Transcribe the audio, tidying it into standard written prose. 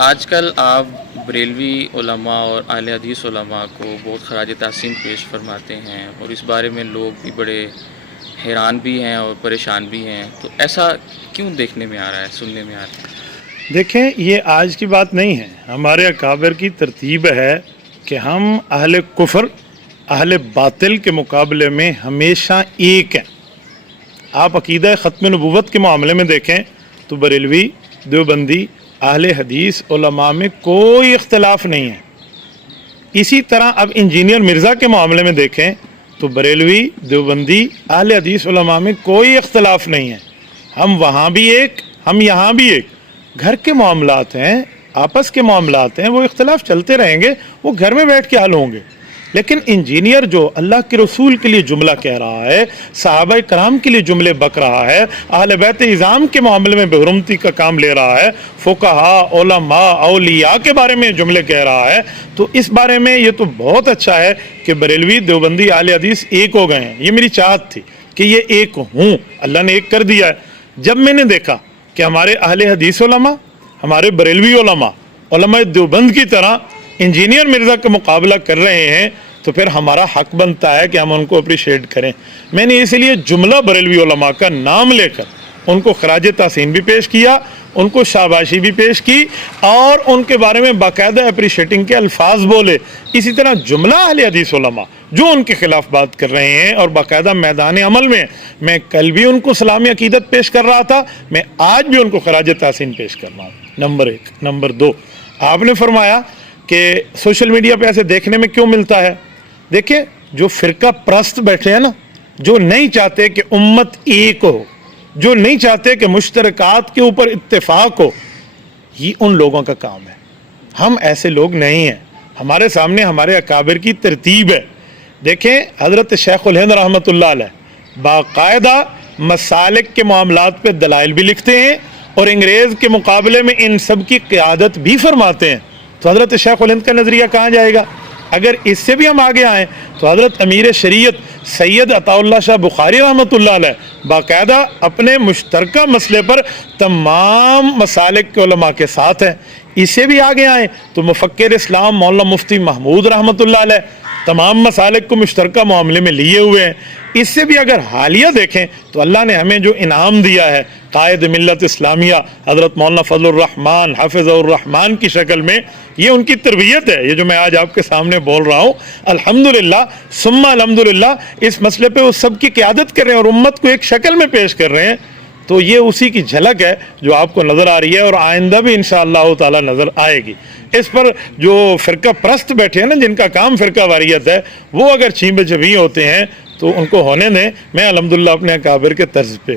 آج کل آپ بریلوی علماء اور اہل حدیث علماء کو بہت خراج تحسین پیش فرماتے ہیں اور اس بارے میں لوگ بھی بڑے حیران بھی ہیں اور پریشان بھی ہیں، تو ایسا کیوں دیکھنے میں آ رہا ہے، سننے میں آ رہا ہے؟ دیکھیں، یہ آج کی بات نہیں ہے، ہمارے اکابر کی ترتیب ہے کہ ہم اہل کفر اہل باطل کے مقابلے میں ہمیشہ ایک ہیں۔ آپ عقیدہ ختم نبوت کے معاملے میں دیکھیں تو بریلوی، دیوبندی، اہل حدیث علماء میں کوئی اختلاف نہیں ہے۔ اسی طرح اب انجینئر مرزا کے معاملے میں دیکھیں تو بریلوی، دیوبندی، اہل حدیث علماء میں کوئی اختلاف نہیں ہے۔ ہم وہاں بھی ایک، ہم یہاں بھی ایک۔ گھر کے معاملات ہیں، آپس کے معاملات ہیں، وہ اختلاف چلتے رہیں گے، وہ گھر میں بیٹھ کے حل ہوں گے۔ لیکن انجینئر جو اللہ کے رسول کے لیے جملہ کہہ رہا ہے، صحابہ کرام کے لیے جملے بک رہا ہے، اہل بیت اعظام کے معاملے میں بے حرمتی کا کام لے رہا ہے، فقہاء، علماء، اولیاء کے بارے میں جملے کہہ رہا ہے، تو اس بارے میں یہ تو بہت اچھا ہے کہ بریلوی، دیوبندی، اہل حدیث ایک ہو گئے ہیں۔ یہ میری چاہت تھی کہ یہ ایک ہوں، اللہ نے ایک کر دیا ہے۔ جب میں نے دیکھا کہ ہمارے اہل حدیث علماء، ہمارے بریلوی علماء، علماء دیوبند کی طرح انجینئر مرزا کا مقابلہ کر رہے ہیں، تو پھر ہمارا حق بنتا ہے کہ ہم ان کو اپریشیٹ کریں۔ میں نے اس لیے جملہ بریلوی علماء کا نام لے کر ان کو خراج تحسین بھی پیش کیا، ان کو شاباشی بھی پیش کی، اور ان کے بارے میں باقاعدہ اپریشیٹنگ کے الفاظ بولے۔ اسی طرح جملہ اہل حدیث علماء جو ان کے خلاف بات کر رہے ہیں اور باقاعدہ میدان عمل میں، میں کل بھی ان کو سلامی عقیدت پیش کر رہا تھا، میں آج بھی ان کو خراج تحسین پیش کر رہا ہوں۔ نمبر ایک۔ نمبر دو، آپ نے فرمایا کہ سوشل میڈیا پہ ایسے دیکھنے میں کیوں ملتا ہے؟ دیکھیں، جو فرقہ پرست بیٹھے ہیں نا، جو نہیں چاہتے کہ امت ایک ہو، جو نہیں چاہتے کہ مشترکات کے اوپر اتفاق ہو، یہ ان لوگوں کا کام ہے۔ ہم ایسے لوگ نہیں ہیں۔ ہمارے سامنے ہمارے اکابر کی ترتیب ہے۔ دیکھیں، حضرت شیخ الہند رحمۃ اللہ علیہ باقاعدہ مسالک کے معاملات پہ دلائل بھی لکھتے ہیں اور انگریز کے مقابلے میں ان سب کی قیادت بھی فرماتے ہیں۔ تو حضرت شیخ الہند کا نظریہ کہاں جائے گا؟ اگر اس سے بھی ہم آگے آئیں تو حضرت امیر شریعت سید عطا اللہ شاہ بخاری رحمۃ اللہ علیہ باقاعدہ اپنے مشترکہ مسئلے پر تمام مسالک کے علماء کے ساتھ ہیں۔ اس سے بھی آگے آئیں تو مفکر اسلام مولانا مفتی محمود رحمۃ اللہ علیہ تمام مسالک کو مشترکہ معاملے میں لیے ہوئے ہیں۔ اس سے بھی اگر حالیہ دیکھیں تو اللہ نے ہمیں جو انعام دیا ہے قائد ملت اسلامیہ حضرت مولانا فضل الرحمن حافظ الرحمن کی شکل میں، یہ ان کی تربیت ہے۔ یہ جو میں آج آپ کے سامنے بول رہا ہوں، الحمدللہ ثم الحمدللہ، اس مسئلے پہ وہ سب کی قیادت کر رہے ہیں اور امت کو ایک شکل میں پیش کر رہے ہیں۔ تو یہ اسی کی جھلک ہے جو آپ کو نظر آ رہی ہے اور آئندہ بھی انشاءاللہ تعالی نظر آئے گی۔ اس پر جو فرقہ پرست بیٹھے ہیں نا، جن کا کام فرقہ واریت ہے، وہ اگر چھین بچبی ہوتے ہیں تو ان کو ہونے دیں۔ میں الحمدللہ اپنے اکابر کے طرز پہ ہوں۔